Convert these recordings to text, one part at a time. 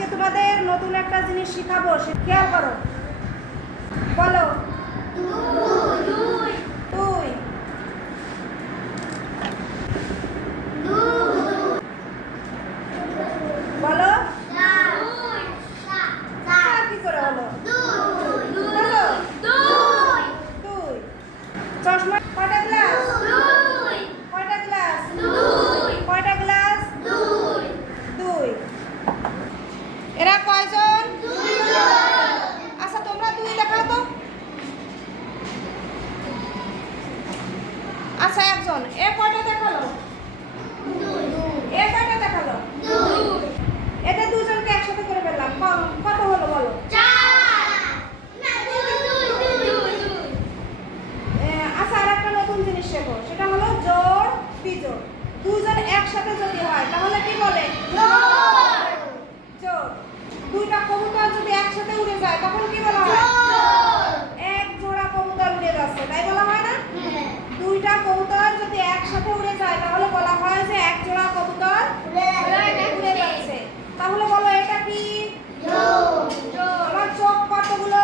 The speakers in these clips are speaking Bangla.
আজকে তোমাদের নতুন একটা জিনিস শিখাবো সে খেয়াল করো। বলো। তুই দুই জোড় দুজন একসাথে যদি হয় তাহলে কি বলে? দুইটা কবুতর যদি একসাথে উড়ে যায় তখন কি বলা হয়? এক জোড়া কবুতর উড়ে যাচ্ছে তাই বলা হয় না? হ্যাঁ। দুইটা কবুতর যদি একসাথে উড়ে যায় তাহলে বলা হয় যে এক জোড়া কবুতর উড়ে যাচ্ছে। তাহলে বলো এটা কি? আমার চোখ কতগুলো?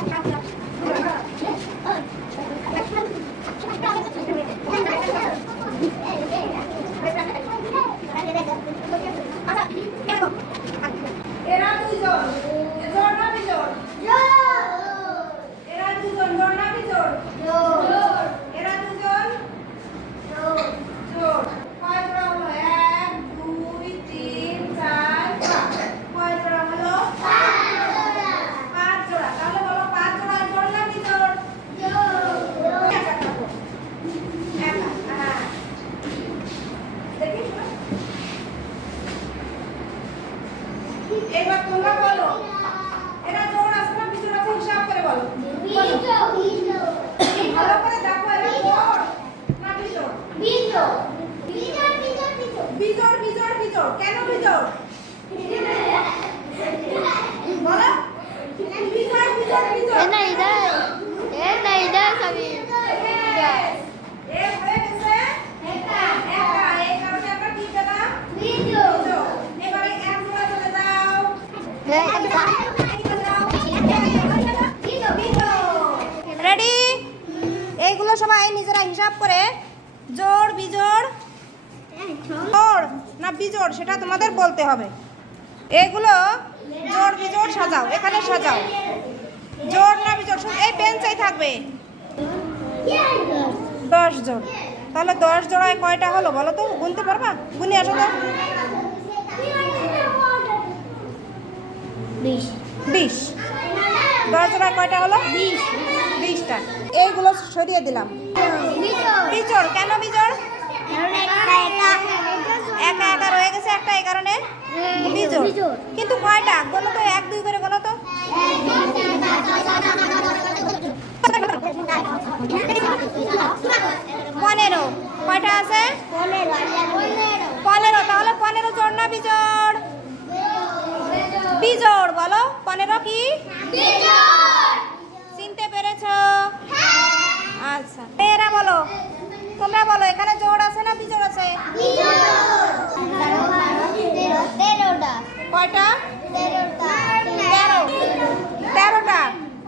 Gracias. একা একা এই কারণে আমরা কি পেলাম বিজোড় এবারে এক জোড়া চলে যাও রেডি এইগুলো সবাই নিজেরা হিসাব করে জোড় বিজোড় জোড় না বিজোড় সেটা তোমাদের বলতে হবে। এগুলো জোড় বিজোড় সাজাও এখানে সাজাও। জোড় না বিজোড় শুধু এই বেঞ্চেই থাকবে। দশ জোড় তাহলে দশ জোড়ায় কয়টা হলো বলো তো? গুনতে পারবা? গুনি আসো তো। বিশ। দশ জোড়ায় কয়টা হলো? বিশ। বিশটা। এইগুলো সরিয়ে দিলাম। বিজোড় কেন বিজোড় একা একা রয়ে গেছে একটা, এই কারণে? বিজোড়। কিন্তু কয়টা? বলো তো এক, দুই করে বলো তো পনেরো। কয়টা আছে? পনেরো। তাহলে পনেরো জোড় না বিজোড়? বিজোড়, বলো। পনেরো কি? চিনতে পেরেছ? আচ্ছা। এরা বলো। তোমরা বলো, এখানে জোড় আছে না বিজোড় আছে? কয়টা? তেরো। তেরোটা।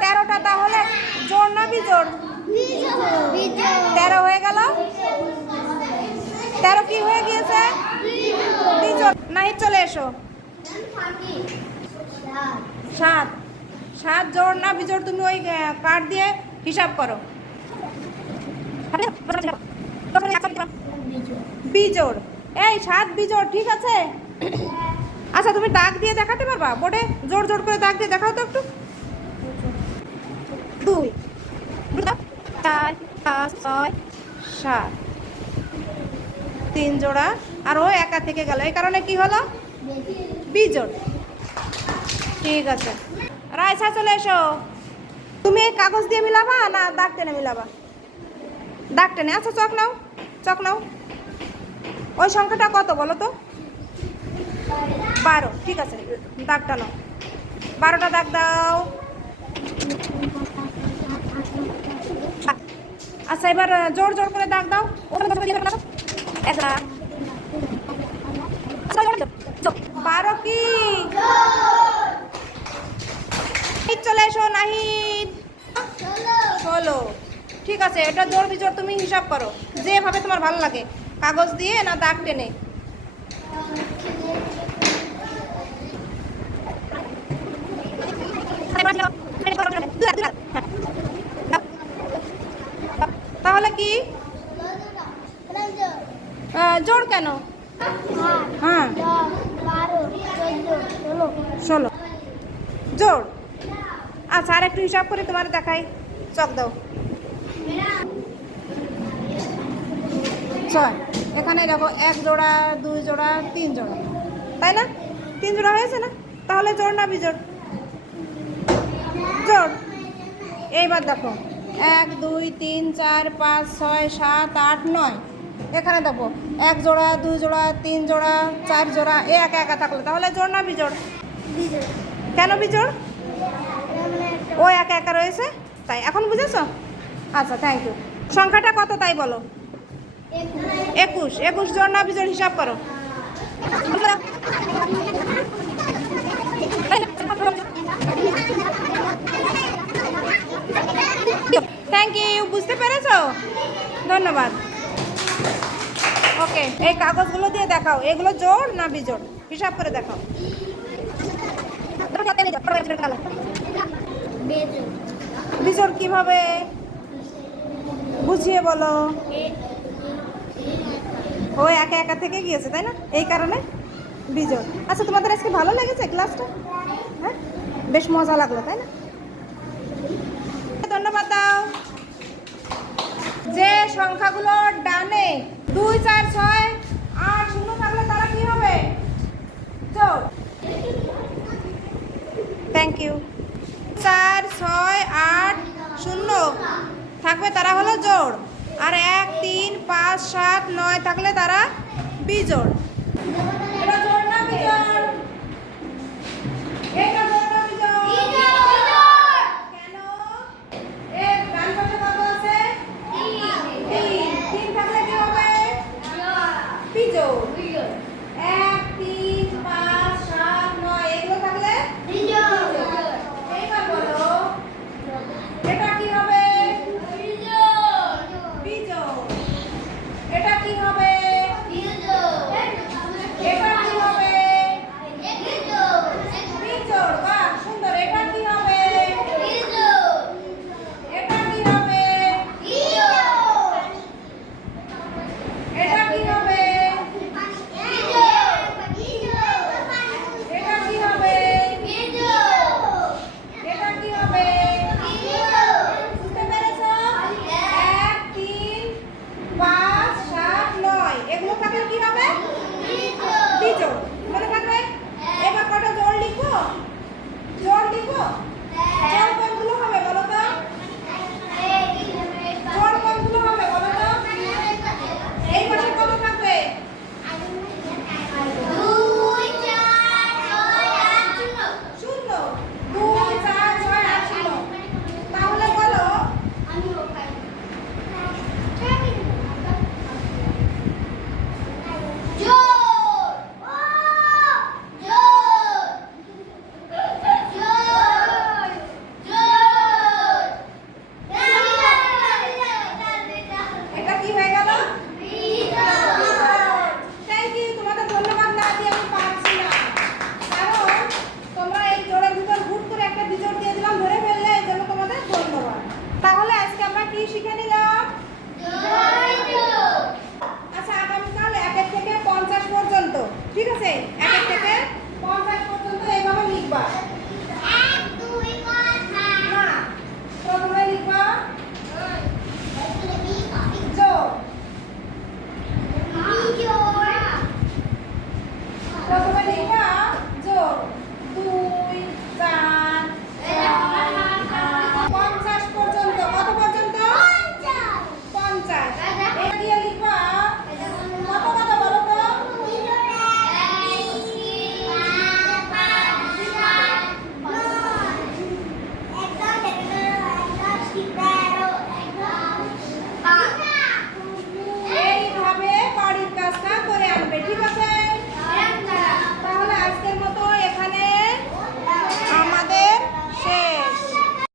তেরোটা তাহলে জোড় না বিজোড়? তেরো হয়ে গেল? তেরো কি হয়ে গিয়েছে? নাই চলে এসো। সাত। সাত জোড় না বিজোড়? তুমি ওই কার্ড দিয়ে হিসাব করো। বিজোড়। এই সাত বিজোড়, ঠিক আছে? আচ্ছা তুমি দাগ দিয়ে দেখাতে পারবা? বোর্ডে জোর জোর করে দাগ দিয়ে দেখাও তো একটু। দুই, চার, পাঁচ, ছয়, সাত। তিন জোড়া, আর ও একা থেকে গেল। এই কারণে কি হলো? বিজোড়। ঠিক আছে। রায়সা চলে এসো। তুমি এই কাগজ দিয়ে মিলাবা না দাগ টেনে মিলাবা? দাগ টেনে। আচ্ছা চক নাও চক নাও। ওই সংখ্যাটা কত বলো তো? বারো, ঠিক আছে, দাগটা নাও। বারোটা দাগ দাও। আচ্ছা এবার জোর জোর করে দাগ দাও। একটা বারো কি? চলে এসো, নাহিদ। ষোলো। ঠিক আছে, এটা জোর বিজোর তুমি হিসাব করো। যেভাবে তোমার ভালো লাগে। কাগজ দিয়ে না দাগ টেনে? তাহলে কি? জোর কেন? হ্যাঁ। ষোলো। জোর। আচ্ছা আর একটু হিসাব করে তোমার দেখাই। চক দাও। ছয়। এখানে দেখো এক জোড়া দুই জোড়া তিন জোড়া। তাই না? তিন জোড়া হয়েছে না? তাহলে জোড় না বিজোড়? জোড়। এইবার দেখো এক দুই তিন চার পাঁচ ছয় সাত আট নয়। এখানে দেখো এক জোড়া দুই জোড়া তিন জোড়া চার জোড়া এ একা একা থাকল। তাহলে জোড় না বিজোড়? কেন বিজোড়? ও একা একা রয়েছে? তাই। এখন বুঝেছ? আচ্ছা থ্যাংক ইউ সংখ্যাটা কত তাই বলো? একুশ একুশ জন না বিজন হিসাব করো। থ্যাংক ইউ বুঝতে পেরেছ? ধন্যবাদ। ওকে এই কাগজগুলো দিয়ে দেখাও, এগুলো জোর না বিজোর? হিসাব করে দেখাও। বিজোর কীভাবে? বুঝিয়ে বলো। ও একা একা থেকে গিয়েছে, তাই না? এই কারণে বিজয়। আচ্ছা তোমাদের আজকে ভালো লেগেছে ক্লাসটা? হ্যাঁ? বেশ মজা লাগল, তাই না? ধন্যবাদ দাও। যে সংখ্যাগুলো ডানে, দুই, চার, ছয়, আট, শূন্য থাকলে তারা কি হবে? থ্যাংক ইউ চার, ছয়, আট, শূন্য। থাকবে তারা হলো জোড়। আর এক তিন পাঁচ সাত নয় থাকলে তারা বিজোড়